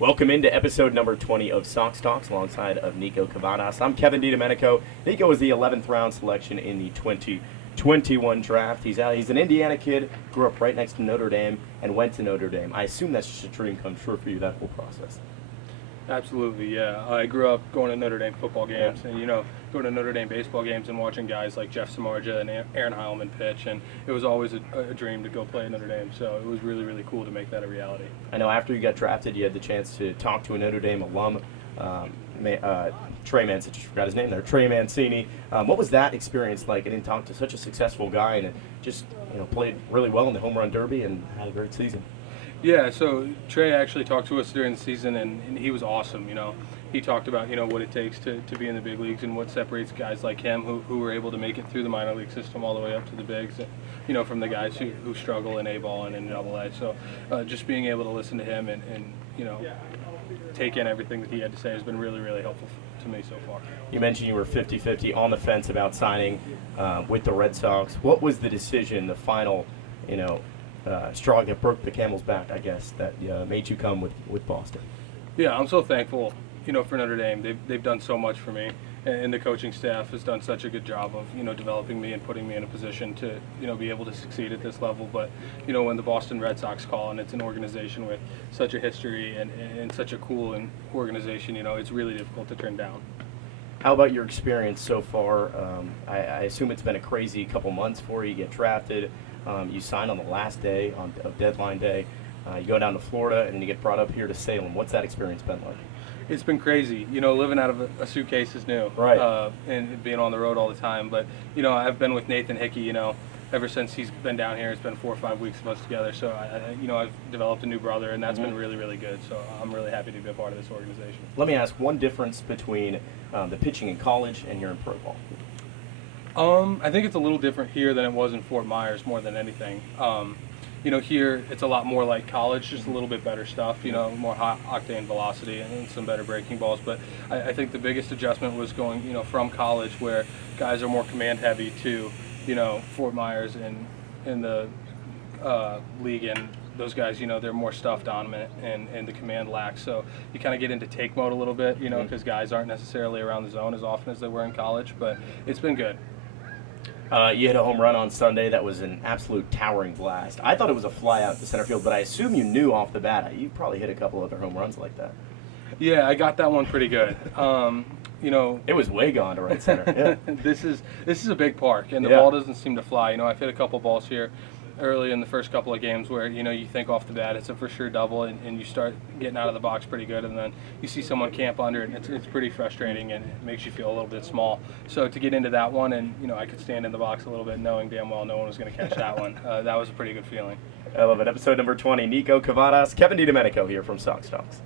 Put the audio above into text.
Welcome into episode number 20 of Sox Talks alongside of Niko Kavadas. I'm Kevin DiDomenico. Niko was the 11th round selection in the 2021 draft. He's an Indiana kid, grew up right next to Notre Dame, and went to Notre Dame. I assume that's just a dream come true for you, that whole process. Absolutely, yeah. I grew up going to Notre Dame football games and, going to Notre Dame baseball games and watching guys like Jeff Samardzija and Aaron Heilman pitch, and it was always a dream to go play at Notre Dame, so it was really, really cool to make that a reality. I know after you got drafted, you had the chance to talk to a Notre Dame alum, Trey Mancini, just forgot his name there, Trey Mancini. What was that experience like, getting to talk to such a successful guy and just played really well in the home run derby and had a great season? Yeah, so Trey actually talked to us during the season, and he was awesome. He talked about what it takes to be in the big leagues and what separates guys like him who were able to make it through the minor league system all the way up to the bigs, from the guys who struggle in A-ball and in Double-A. So just being able to listen to him and take in everything that he had to say has been really, really helpful to me so far. You mentioned you were 50-50 on the fence about signing with the Red Sox. What was the decision, the final, straw that broke the camel's back, I guess, that made you come with Boston? Yeah, I'm so thankful, for Notre Dame. They've done so much for me, and the coaching staff has done such a good job of, developing me and putting me in a position to, be able to succeed at this level. But, when the Boston Red Sox call, and it's an organization with such a history and such a cool organization, it's really difficult to turn down. How about your experience so far? I assume it's been a crazy couple months for you. You get drafted. You sign on the last day of deadline day. You go down to Florida, and then you get brought up here to Salem. What's that experience been like? It's been crazy. Living out of a suitcase is new. Right. And being on the road all the time. But, I've been with Nathan Hickey, ever since he's been down here. It's been 4 or 5 weeks of us together. So, I've developed a new brother, and that's been really, really good. So I'm really happy to be a part of this organization. Let me ask one difference between the pitching in college and here in pro ball. I think it's a little different here than it was in Fort Myers more than anything. Here it's a lot more like college, just a little bit better stuff, more high octane velocity and some better breaking balls. But I think the biggest adjustment was going, from college where guys are more command heavy to, Fort Myers and in the league, and those guys, they're more stuff dominant and the command lacks. So you kind of get into take mode a little bit, because guys aren't necessarily around the zone as often as they were in college. But it's been good. You hit a home run on Sunday that was an absolute towering blast. I thought it was a fly out to center field, but I assume you knew off the bat. You probably hit a couple other home runs like that. Yeah, I got that one pretty good. It was way gone to right center. Yeah. This is a big park, and the ball doesn't seem to fly. I've hit a couple balls here early in the first couple of games where you think off the bat it's a for sure double, and you start getting out of the box pretty good, and then you see someone camp under it, and it's pretty frustrating, and it makes you feel a little bit small. So to get into that one, and I could stand in the box a little bit knowing damn well no one was going to catch that one, that was a pretty good feeling. I love it. Episode number 20, Niko Kavadas, Kevin DiDomenico here from Sox Talks.